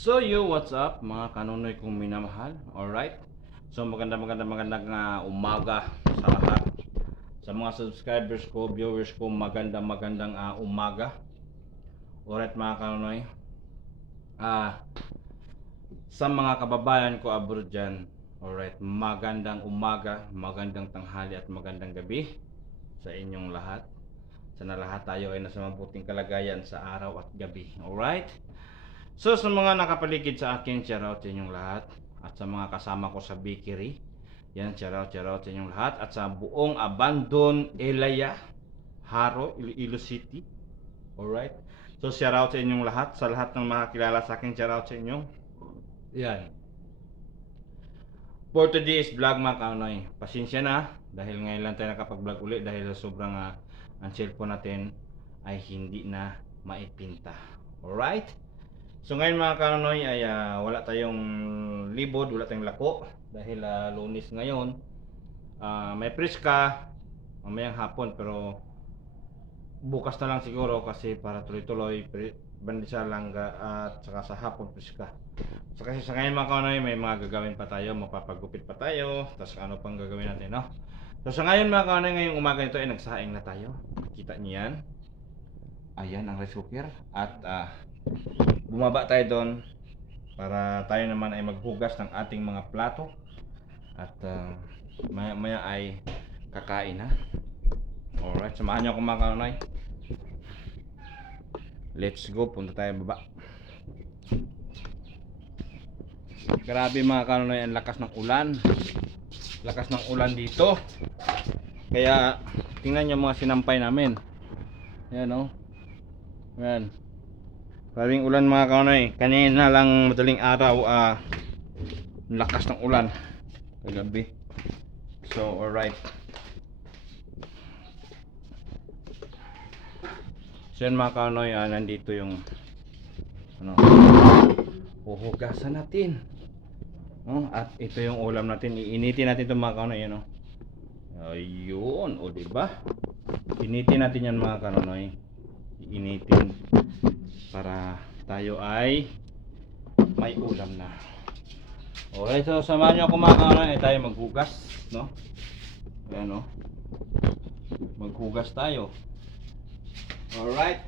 So what's up mga kanunoy kong minamahal? Alright? So magandang umaga sa lahat. Sa mga subscribers ko, viewers ko, magandang umaga. Alright mga kanunoy. Sa mga kababayan ko abroad dyan, alright, magandang umaga, magandang tanghali at magandang gabi sa inyong lahat. Sana lahat tayo ay nasa mabuting kalagayan sa araw at gabi. Alright? So sa mga nakapaligid sa akin, shoutout sa inyong lahat. At sa mga kasama ko sa bakery, yan, shoutout sa inyong lahat. At sa buong Abandon, Elaya, Haro, Iloilo City. Alright? So shoutout sa inyong lahat. Sa lahat ng makakilala sa akin, shoutout sa inyo. Yan. For today's vlog mga kaunoy, pasensya na dahil ngayon lang tayo nakapag-vlog ulit dahil sa sobrang ang cellphone natin ay hindi na maipinta. Alright? So ngayon mga kaunoy ay wala tayong libod, wala tayong lako dahil Lunes ngayon. May preska mamayang hapon pero bukas na lang siguro kasi para tuloy-tuloy bandisa langga at saka sa hapon preska. So kasi sa ngayon mga kaunoy may mga gagawin pa tayo, mapapagupit pa tayo, tapos ano pang gagawin natin, no? So sa ngayon mga kaunoy, ngayong umaga nito ay nagsaing na tayo. Kita niyo yan. Ayan ang rice cooker at bumaba tayo doon para tayo naman ay maghugas ng ating mga plato at maya maya ay kakain na. Alright, samahan niyo ako mga kaunoy. Let's go, punta tayo baba. Grabe mga kaunoy, ang lakas ng ulan. Lakas ng ulan dito. Kaya tingnan niyo mga sinampay namin. Ayan o. Ayan. Maraming ulan mga kaunoy. Kanina lang madaling araw lakas ng ulan kagabi. So alright. So yan mga kaunoy, nandito yung huhugasan natin. At ito yung ulam natin. Iinitin natin ito mga kaunoy. Yan, ayun, o diba? Initin natin yan mga kaunoy. Iinitin para tayo ay may ulam na. Okay, so samahan nyo ako mga kaunoy, tayo maghugas, no? Ayan, no? Maghugas tayo. Alright.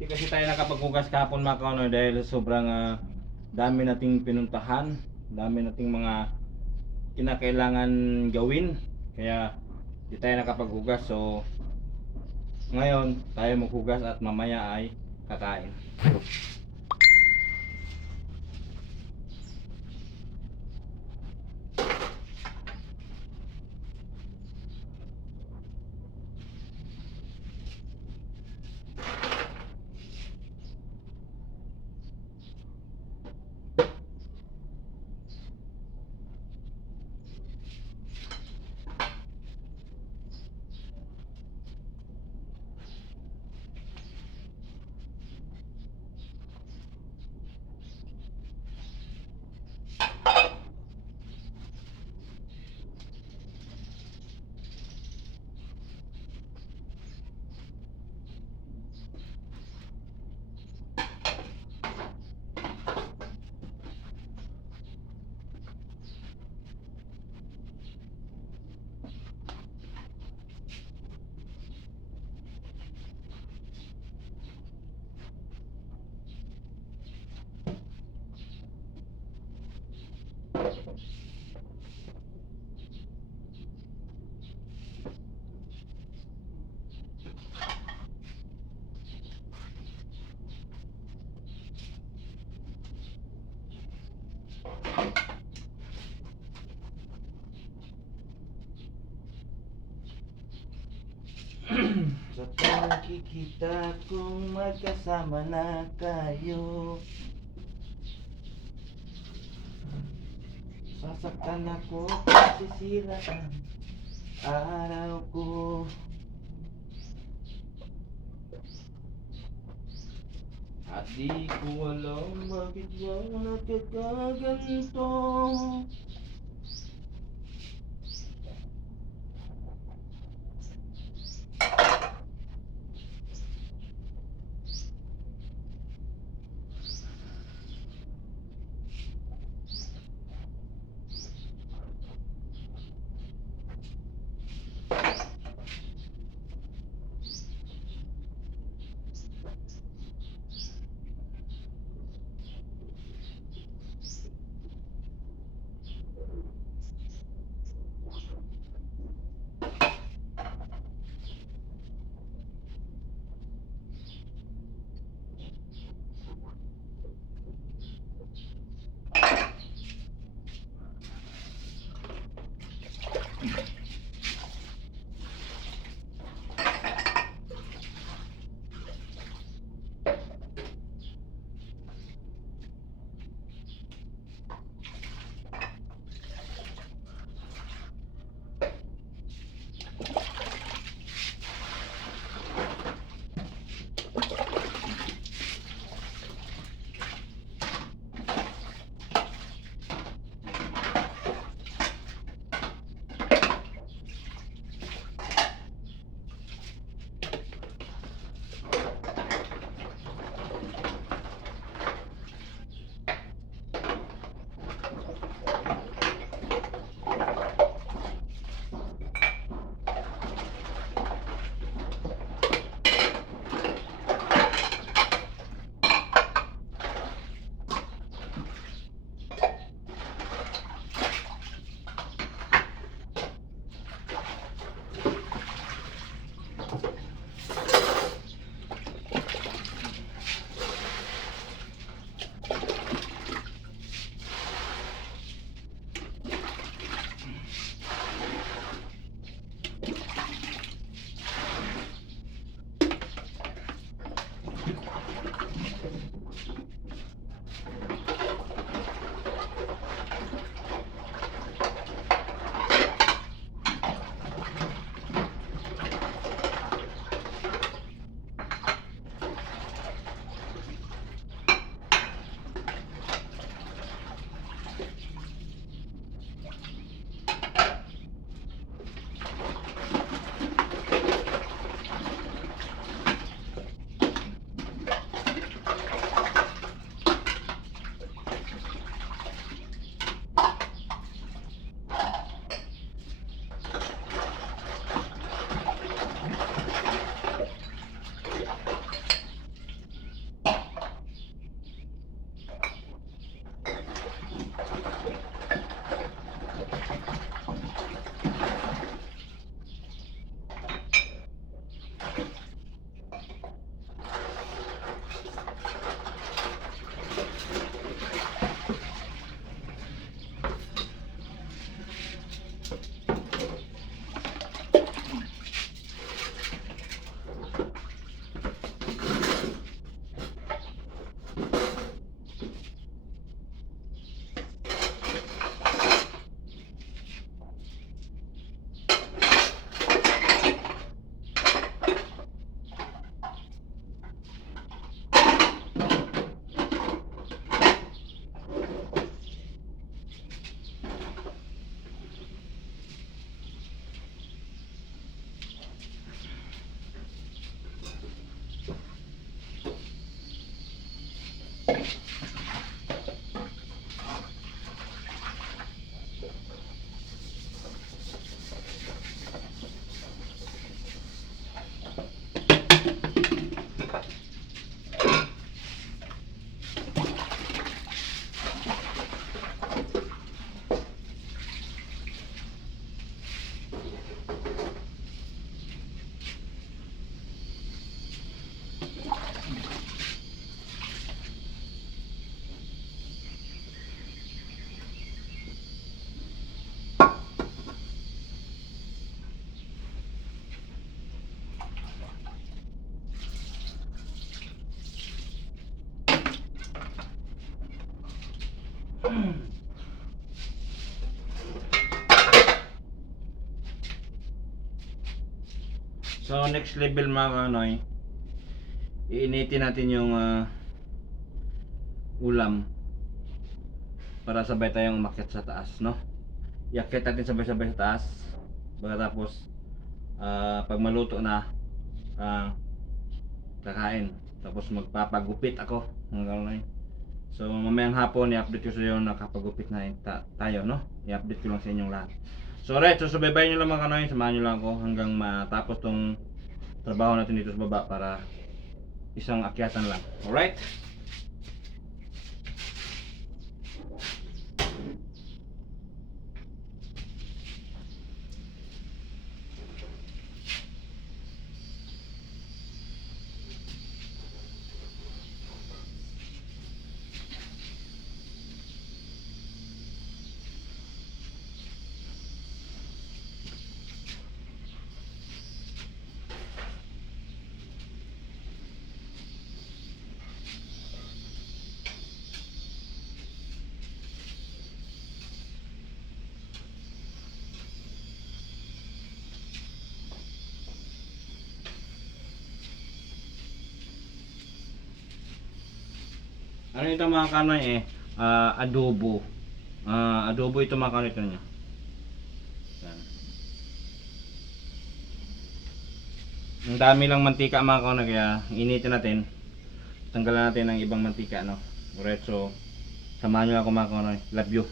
Hindi kasi tayo nakapaghugas kahapon mga kaunoy dahil sobrang dami nating pinuntahan, dami nating mga kinakailangan gawin, kaya hindi tayo nakapaghugas. So ngayon tayo maghugas at mamaya ay kakain. nakikita kong magkasama na kayo. Sasaktan ako, sisiraan araw ko. At di ko alam bakit ba nagkakaganito. So next level mga kanoy, iinitin natin yung ulam para sabay tayong umakyat sa taas, no? Iakyat natin sabay-sabay sa taas. Pagkatapos pag maluto na, kakain. Tapos magpapagupit ako mga kanoy. So mamayang hapon i-update ko sa inyo nakapagupit na tayo, no? I-update ko lang sa inyong lahat. So alright, so subaybayan nyo lang mga kanoy, samahan nyo lang ako hanggang matapos tong trabaho natin dito sa baba para isang akyatan lang. Alright? Ano ito mga kanoy adobo. Adobo ito mga kanoy, ito nyo. Yan. Ang dami lang mantika mga kanoy, kaya initin natin. Tanggalan natin ng ibang mantika, no? Alright, so samahan nyo ako mga kanoy. Love you.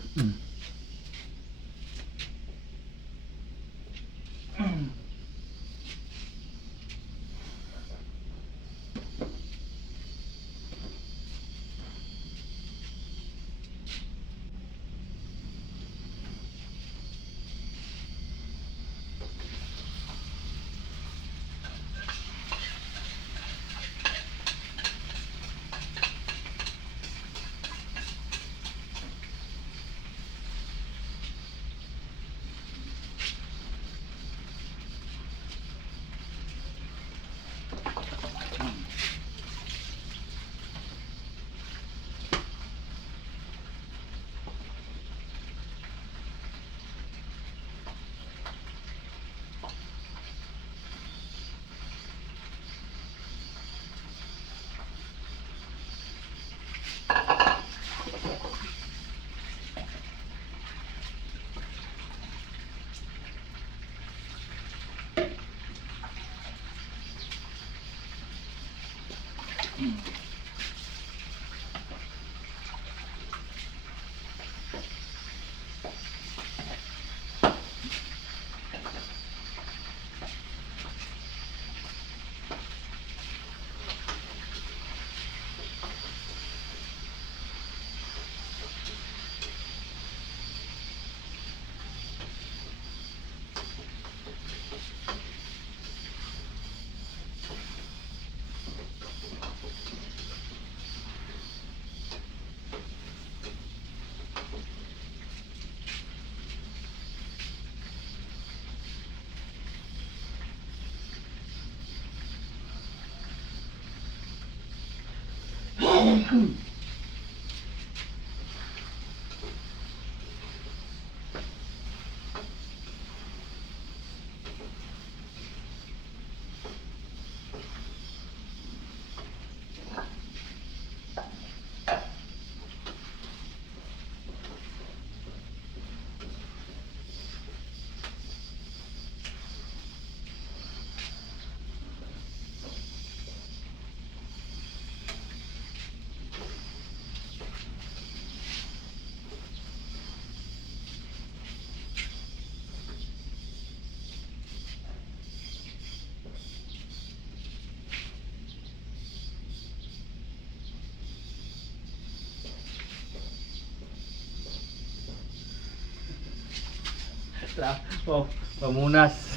Oh, pamunas.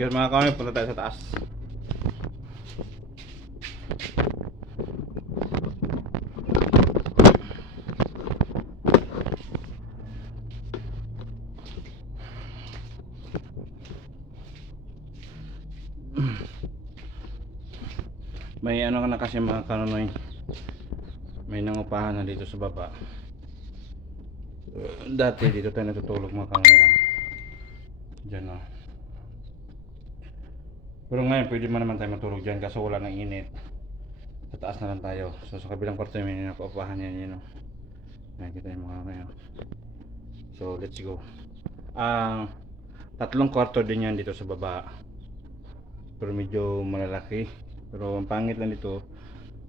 Sige mga kanoy, punta tayo sa taas. May ano na kasi mga kanoy, may nangupahan na dito sa baba. Dati dito tayo natutulog mga kanoy. Diyan o. Pero ngayon pwede man naman tayo matulog dyan kaso wala nang init. Sa taas na lang tayo. So sa kabilang kwarto may nakupahan yan yun o. Nakikita yung mga kanoy. So let's go. Tatlong kwarto din yan dito sa baba. Pero medyo malalaki. Pero ang pangit lang dito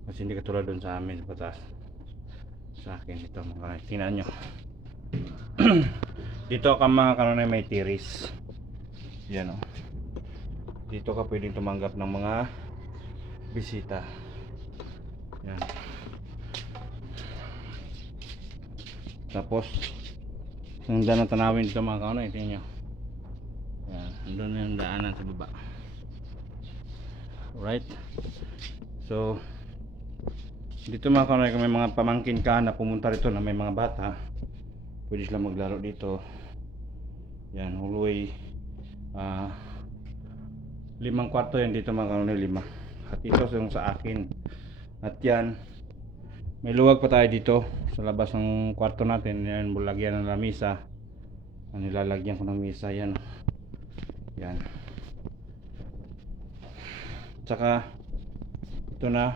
kasi hindi katulad doon sa amin sa patas. Sa akin ito mga kanoy. Tingnan nyo. Dito ka mga kanoy may tiris. Yan o. Dito ka pwedeng tumanggap ng mga bisita. Yan. Tapos yung daan ng tanawin dito mga kanoy. Tingnan nyo. Yan. Doon yung daanan sa baba. Alright. So dito mga kanoy, kung may mga pamangkin ka na pumunta rito na may mga bata, pwede sila maglaro dito. Yan, hulway 5 kwarto yan dito mga kanoy, 5. At ito yung sa akin. At yan, may luwag pa tayo dito sa labas ng kwarto natin. Yan, bulagyan ng lamisa. Nilalagyan ko ng misa yan. Yan. Tsaka ito na,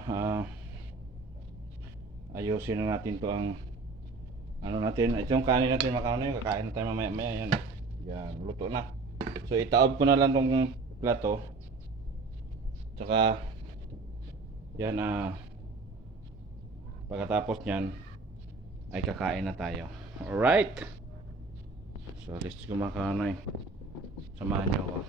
ayusin na natin to ang ano natin. Ito yung kanin natin mga kanoy, kakain na tayo mamaya maya. Yan, yan, luto na. So itaob ko na lang tong plato. Tsaka yan, pagkatapos nyan ay kakain na tayo. Alright. So let's go mga kanoy, samahan nyo ako.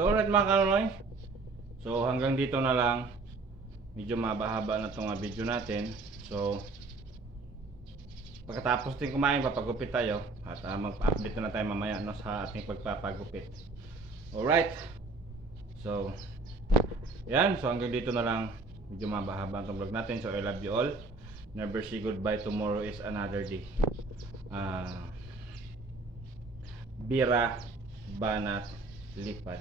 So alright mga kanoy, so hanggang dito na lang. Medyo mahaba-haba na itong video natin. So pagkatapos din kumain, papagupit tayo. At mag-update na tayo mamaya no, sa ating pagpapagupit. Alright. So yan, so hanggang dito na lang. Medyo mahaba-haba itong vlog natin. So I love you all. Never say goodbye, tomorrow is another day. Bira, banat, lipad.